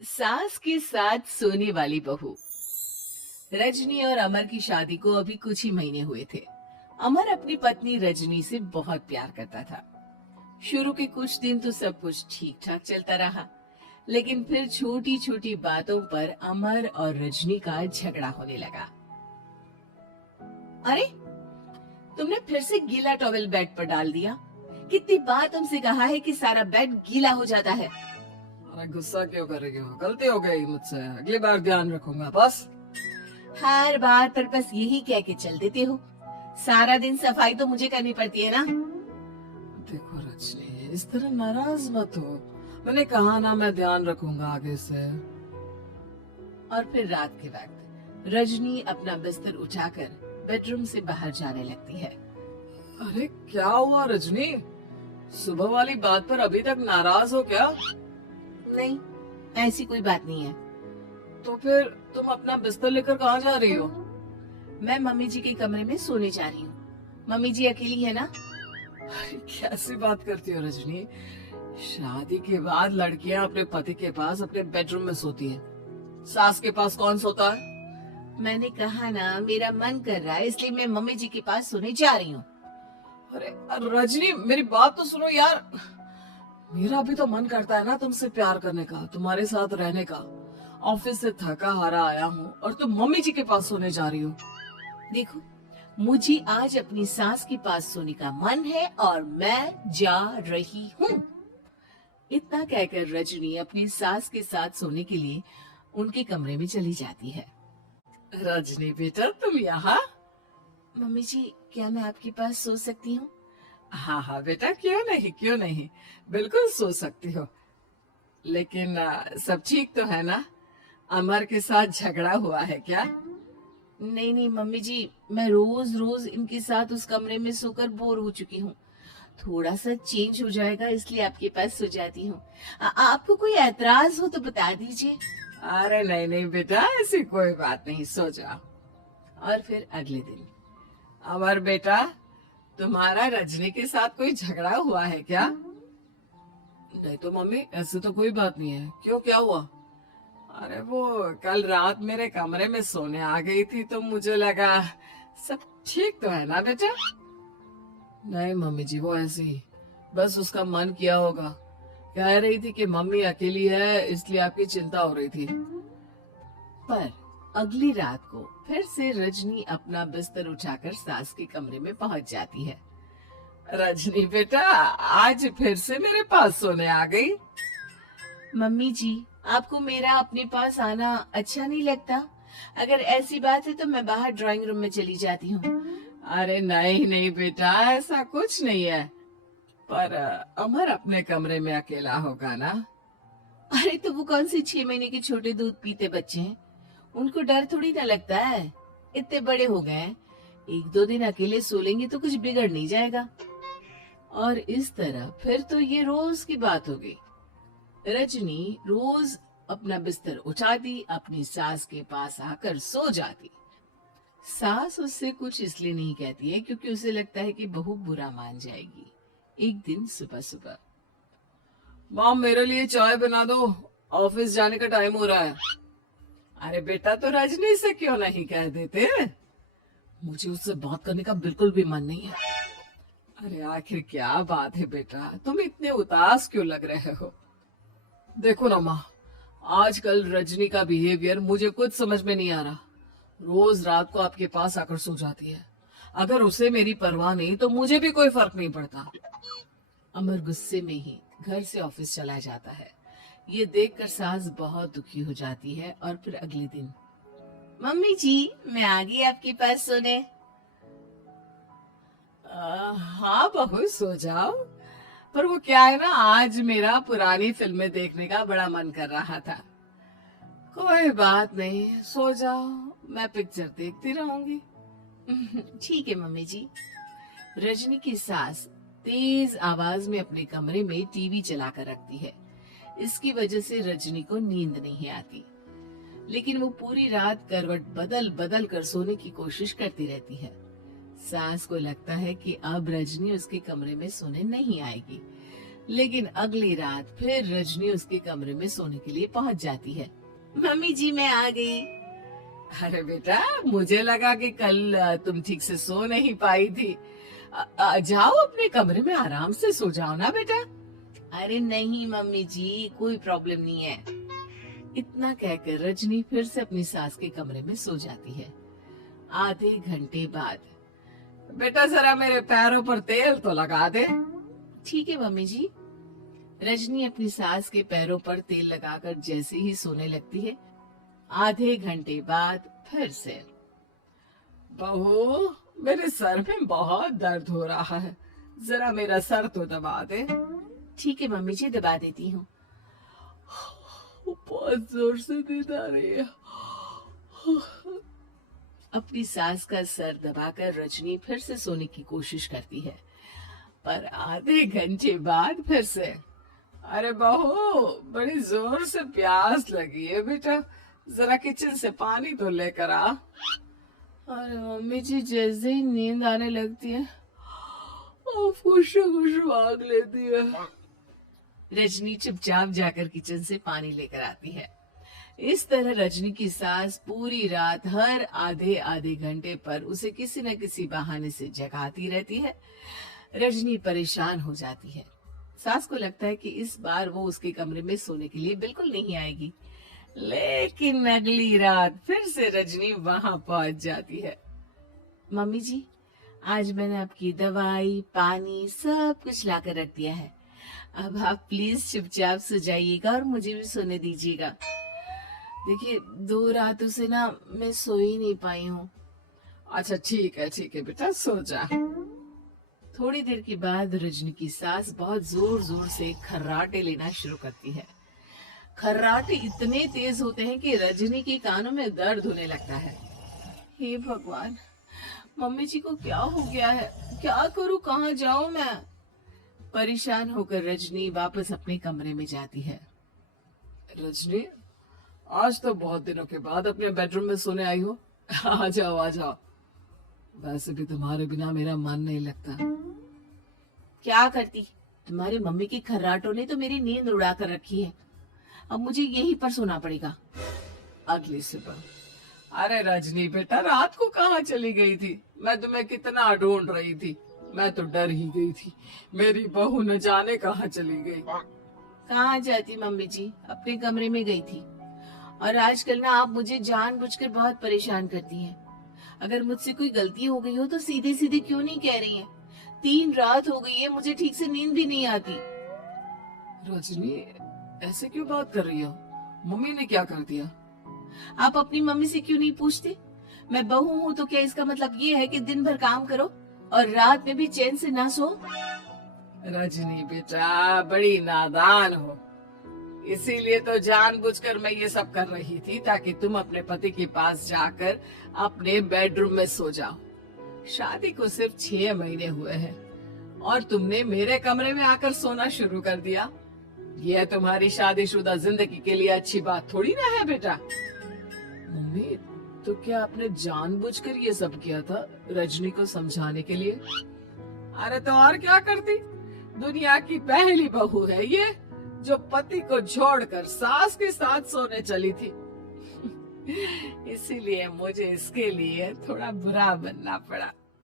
सास के साथ सोने वाली बहू। रजनी और अमर की शादी को अभी कुछ ही महीने हुए थे। अमर अपनी पत्नी रजनी से बहुत प्यार करता था। शुरू के कुछ दिन तो सब कुछ ठीक ठाक चलता रहा, लेकिन फिर छोटी छोटी बातों पर अमर और रजनी का झगड़ा होने लगा। अरे, तुमने फिर से गीला टॉवेल बेड पर डाल दिया। कितनी बार तुमसे कहा है कि सारा बेड गीला हो जाता है। अरे गुस्सा क्यों कर रही हो? गलती हो गई मुझसे, अगली बार ध्यान रखूंगा बस। हर बार पर बस यही कह के चल देते हो। सारा दिन सफाई तो मुझे करनी पड़ती है ना। देखो रजनी, इस तरह नाराज मत हो। मैंने कहा ना, मैं ध्यान रखूंगा आगे से। और फिर रात के वक्त रजनी अपना बिस्तर उठाकर बेडरूम से बाहर जाने लगती है। अरे क्या हुआ रजनी? सुबह वाली बात पर अभी तक नाराज हो क्या? नहीं, ऐसी कोई बात नहीं है। तो फिर तुम अपना बिस्तर लेकर कहाँ जा रही हो? मैं मम्मी जी के कमरे में सोने जा रही हूँ। मम्मी जी अकेली है ना। कैसी बात करती हो रजनी? शादी के बाद लड़कियां अपने पति के पास अपने बेडरूम में सोती हैं। सास के पास कौन सोता है? मैंने कहा ना, मेरा मन कर रहा है इसलिए मैं मम्मी जी के पास सोने जा रही हूँ। अरे रजनी, मेरी बात तो सुनो यार। मेरा भी तो मन करता है ना तुमसे प्यार करने का, तुम्हारे साथ रहने का। ऑफिस से थका हारा आया हूँ और तुम मम्मी जी के पास सोने जा रही हो। देखो, मुझे आज अपनी सास के पास सोने का मन है और मैं जा रही हूँ। इतना कहकर रजनी अपनी सास के साथ सोने के लिए उनके कमरे में चली जाती है। रजनी बेटा, तुम यहाँ? मम्मी जी, क्या मैं आपके पास सो सकती हूँ? हाँ हाँ बेटा, क्यों नहीं क्यों नहीं, बिल्कुल सो सकती हो। लेकिन सब ठीक तो है ना? अमर के साथ झगड़ा हुआ है क्या? नहीं नहीं मम्मी जी, मैं रोज रोज इनके साथ उस कमरे में सोकर बोर हो चुकी हूँ। थोड़ा सा चेंज हो जाएगा इसलिए आपके पास सो जाती हूँ। आपको कोई ऐतराज हो तो बता दीजिए। अरे नहीं नहीं बेटा, ऐसी कोई बात नहीं, सो जाओ। और फिर अगले दिन। अमर बेटा, तुम्हारा रजनी के साथ कोई झगड़ा हुआ है क्या? नहीं तो मम्मी, ऐसे तो कोई बात नहीं है। क्यों, क्या हुआ? अरे वो कल रात मेरे कमरे में सोने आ गई थी तो मुझे लगा सब ठीक तो है ना बेटा। नहीं मम्मी जी, वो ऐसे ही बस उसका मन किया होगा। कह रही थी कि मम्मी अकेली है इसलिए आपकी चिंता हो रही थी। पर अगली रात को फिर से रजनी अपना बिस्तर उठाकर सास के कमरे में पहुंच जाती है। रजनी बेटा, आज फिर से मेरे पास सोने आ गई। मम्मी जी, आपको मेरा अपने पास आना अच्छा नहीं लगता? अगर ऐसी बात है तो मैं बाहर ड्राइंग रूम में चली जाती हूँ। अरे नहीं नहीं बेटा, ऐसा कुछ नहीं है। पर अमर अपने कमरे में अकेला होगा ना? अरे तो वो कौन से 6 महीने के छोटे दूध पीते बच्चे हैं, उनको डर थोड़ी ना लगता है। इतने बड़े हो गए हैं, 1-2 दिन अकेले सो लेंगे तो कुछ बिगड़ नहीं जाएगा। और इस तरह फिर तो ये रोज की बात हो गई। रजनी रोज अपना बिस्तर उठाती, अपनी सास के पास आकर सो जाती। सास उससे कुछ इसलिए नहीं कहती है क्योंकि उसे लगता है कि बहू बुरा मान जाएगी। एक दिन सुबह सुबह, माँ मेरे लिए चाय बना दो, ऑफिस जाने का टाइम हो रहा है। अरे बेटा, तो रजनी से क्यों नहीं कह देते? मुझे उससे बात करने का बिल्कुल भी मन नहीं है। अरे आखिर क्या बात है बेटा, तुम इतने उदास क्यों लग रहे हो? देखो ना माँ, आजकल रजनी का बिहेवियर मुझे कुछ समझ में नहीं आ रहा। रोज रात को आपके पास आकर सो जाती है। अगर उसे मेरी परवाह नहीं तो मुझे भी कोई फर्क नहीं पड़ता। अमर गुस्से में ही घर से ऑफिस चला जाता है। ये देखकर सास बहुत दुखी हो जाती है। और फिर अगले दिन, मम्मी जी, मैं आ गई आपके पास सोने। हाँ बहू, सो जाओ। पर वो क्या है ना, आज मेरा पुरानी फिल्में देखने का बड़ा मन कर रहा था। कोई बात नहीं, सो जाओ, मैं पिक्चर देखती रहूंगी। ठीक है मम्मी जी। रजनी की सास तेज आवाज में अपने कमरे में टीवी चलाकर रखती है। इसकी वजह से रजनी को नींद नहीं आती, लेकिन वो पूरी रात करवट बदल बदल कर सोने की कोशिश करती रहती है। सास को लगता है कि अब रजनी उसके कमरे में सोने नहीं आएगी, लेकिन अगली रात फिर रजनी उसके कमरे में सोने के लिए पहुंच जाती है। मम्मी जी मैं आ गई। अरे बेटा, मुझे लगा कि कल तुम ठीक से सो नहीं पाई थी। जाओ अपने कमरे में आराम से सो जाओ ना बेटा। अरे नहीं मम्मी जी, कोई प्रॉब्लम नहीं है। इतना कहकर रजनी फिर से अपनी सास के कमरे में सो जाती है। आधे घंटे बाद, बेटा जरा मेरे पैरों पर तेल तो लगा दे। ठीक है मम्मी जी। रजनी अपनी सास के पैरों पर तेल लगाकर जैसे ही सोने लगती है, आधे घंटे बाद फिर से, बहू मेरे सर में बहुत दर्द हो रहा है, जरा मेरा सर तो दबा दे। ठीक है मम्मी जी, दबा देती हूँ। बहुत जोर से नींद आ रही है। अपनी सास का सर दबाकर रजनी फिर से सोने की कोशिश करती है, पर आधे घंटे बाद फिर से, अरे बहू बड़ी जोर से प्यास लगी है बेटा, जरा किचन से पानी तो लेकर आ। अरे मम्मी जी, जैसे ही नींद आने लगती है खुशबू आग लेती है। रजनी चुपचाप जाकर किचन से पानी लेकर आती है। इस तरह रजनी की सास पूरी रात हर आधे आधे घंटे पर उसे किसी न किसी बहाने से जगाती रहती है। रजनी परेशान हो जाती है। सास को लगता है कि इस बार वो उसके कमरे में सोने के लिए बिल्कुल नहीं आएगी, लेकिन अगली रात फिर से रजनी वहां पहुंच जाती है। मम्मी जी, आज मैंने आपकी दवाई, पानी सब कुछ लाकर रख दिया है। अब आप प्लीज चुपचाप सो जाइएगा और मुझे भी सोने दीजिएगा। देखिए, 2 रातों से ना मैं सो ही नहीं पाई हूँ। अच्छा ठीक है बेटा, सो जा। थोड़ी देर के बाद रजनी की सास बहुत जोर जोर से खर्राटे लेना शुरू करती है। खर्राटे इतने तेज होते हैं कि रजनी के कानों में दर्द होने लगता है। हे भगवान, मम्मी जी को क्या हो गया है? क्या करूँ, कहाँ जाऊं मैं? परेशान होकर रजनी वापस अपने कमरे में जाती है। रजनी, आज तो बहुत दिनों के बाद अपने बेडरूम में सोने आई हो। आ जाओ आ जाओ। वैसे भी तुम्हारे बिना मेरा मन नहीं लगता। क्या करती, तुम्हारी मम्मी की खर्राटों ने तो मेरी नींद उड़ा कर रखी है। अब मुझे यहीं पर सोना पड़ेगा। अगली सुबह, अरे रजनी बेटा, रात को कहाँ चली गई थी? मैं तुम्हें कितना ढूंढ रही थी, मैं तो डर ही गई थी। मेरी बहू न जाने कहाँ चली गई। कहाँ जाती मम्मी जी, अपने कमरे में गई थी। और आजकल ना आप मुझे जानबूझकर बहुत परेशान करती हैं। अगर मुझसे कोई गलती हो गई हो तो सीधे सीधे क्यों नहीं कह रही हैं? 3 रात हो गई है, मुझे ठीक से नींद भी नहीं आती। रजनी, ऐसे क्यों बात कर रही हो? मम्मी ने क्या कर दिया? आप अपनी मम्मी से क्यों नहीं पूछते? मैं बहू हूँ तो क्या इसका मतलब ये है कि दिन भर काम करो और रात में भी चैन से ना सो? रजनी बेटा, बड़ी नादान हो। इसीलिए तो जानबूझकर मैं ये सब कर रही थी, ताकि तुम अपने पति के पास जाकर अपने बेडरूम में सो जाओ। शादी को सिर्फ 6 महीने हुए हैं और तुमने मेरे कमरे में आकर सोना शुरू कर दिया। यह तुम्हारी शादीशुदा जिंदगी के लिए अच्छी बात थोड़ी ना है बेटा। मम्मी, तो क्या आपने जानबूझकर ये सब किया था रजनी को समझाने के लिए? अरे तो और क्या करती? दुनिया की पहली बहू है ये, जो पति को छोड़कर सास के साथ सोने चली थी। इसीलिए मुझे इसके लिए थोड़ा बुरा बनना पड़ा।